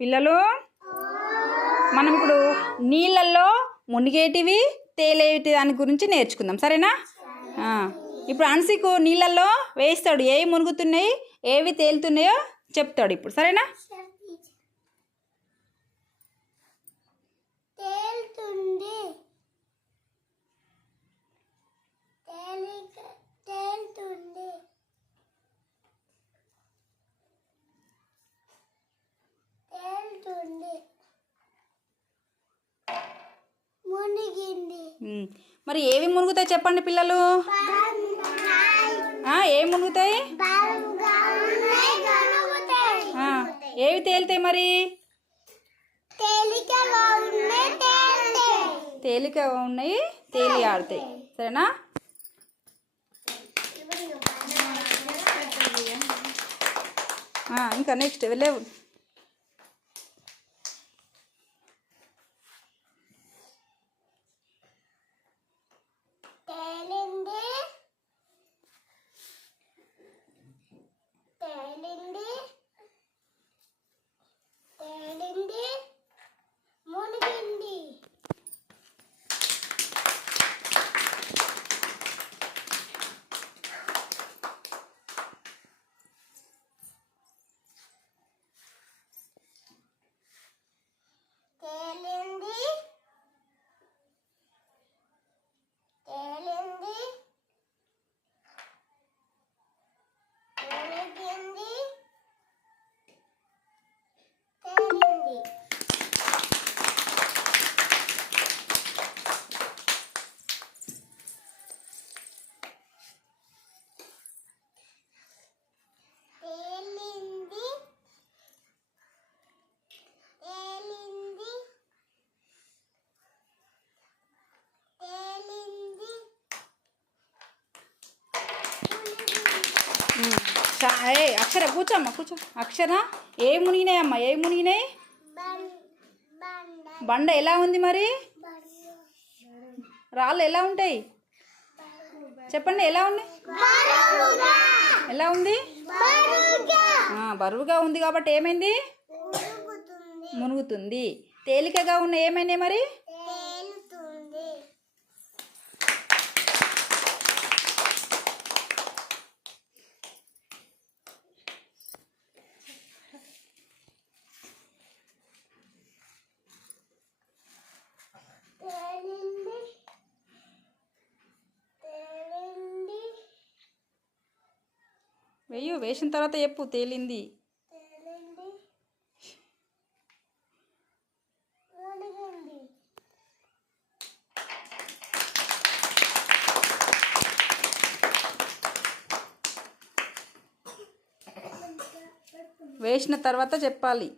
పిల్లలు మనం ఇప్పుడు నీళ్ళల్లో మునిగేటివి తేలేటి దాని గురించి నేర్చుకుందాం, సరేనా? ఇప్పుడు అన్సికు నీళ్ళల్లో వేస్తాడు, ఏవి మునుగుతున్నాయి ఏవి తేలుతున్నాయో చెప్తాడు ఇప్పుడు, సరేనా? మరి ఏవి మునుగుతాయి చెప్పండి పిల్లలు? ఏవి మునుగుతాయి? ఏవి తేలుతాయి మరి? తేలికగా ఉన్నాయి తేలి ఆడతాయి, సరేనా? ఇంకా నెక్స్ట్ వెళ్ళేవు. అక్షర కూర్చోమ్మా, కూర్చో. అక్షర ఏ మునిగినాయి అమ్మా? ఏ మునిగినాయి? బండ ఎలా ఉంది మరి? రాళ్ళు ఎలా ఉంటాయి చెప్పండి? ఎలా ఉన్నాయి? ఎలా ఉంది? బరువుగా ఉంది కాబట్టి ఏమైంది? మునుగుతుంది. తేలికగా ఉన్న ఏమైనాయి మరి? వేసిన తర్వాత చెప్పు. తేలింది. వేసిన తర్వాత చెప్పాలి.